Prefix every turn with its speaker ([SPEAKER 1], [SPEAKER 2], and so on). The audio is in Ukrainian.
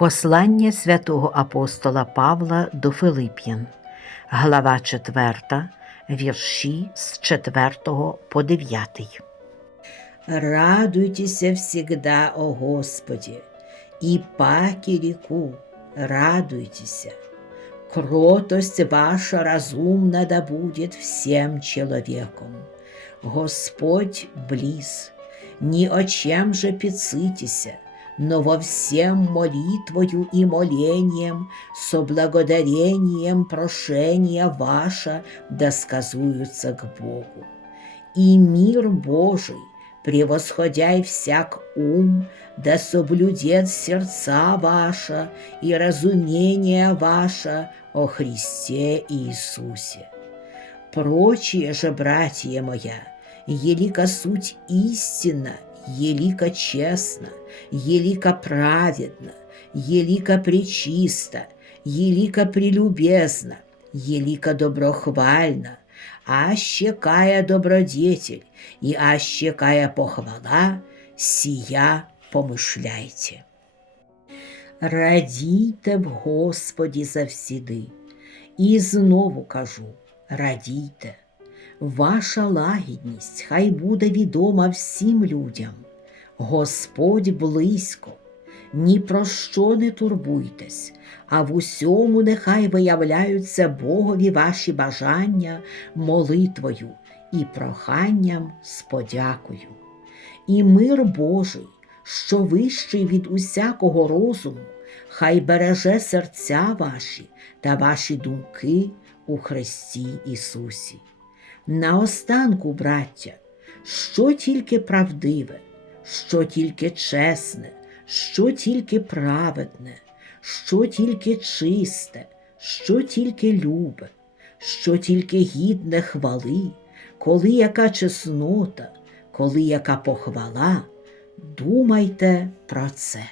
[SPEAKER 1] Послання святого апостола Павла до Филип'ян, глава 4, вірші з 4 по 9.
[SPEAKER 2] Радуйтеся всегда, о Господи, и паки реку, радуйтеся. Кротость ваша разумна да будет всем человеком. Господь близ, ни о чем же пицитеся, но во всем молитвою и молением, со благодарением прошения ваша да сказуются к Богу. И мир Божий, превосходяй всяк ум, да соблюдет сердца ваша и разумение ваше о Христе Иисусе. Прочие же, братья моя, елика суть истина, елика честно, елика праведно, елика пречисто, елика прелюбезно, елика доброхвально, аще кая добродетель, и аще кая похвала, сия помышляйте. Радійте в Господі завсіди. І знову кажу: радійте. Ваша лагідність хай буде відома всім людям. Господь близько. Ні про що не турбуйтесь, а в усьому нехай виявляються Богові ваші бажання молитвою і проханням з подякою. І мир Божий, що вищий від усякого розуму, хай береже серця ваші та ваші думки у Христі Ісусі. Наостанку, браття, що тільки правдиве, що тільки чесне, що тільки праведне, що тільки чисте, що тільки любе, що тільки гідне хвали, коли яка чеснота, коли яка похвала, думайте про це.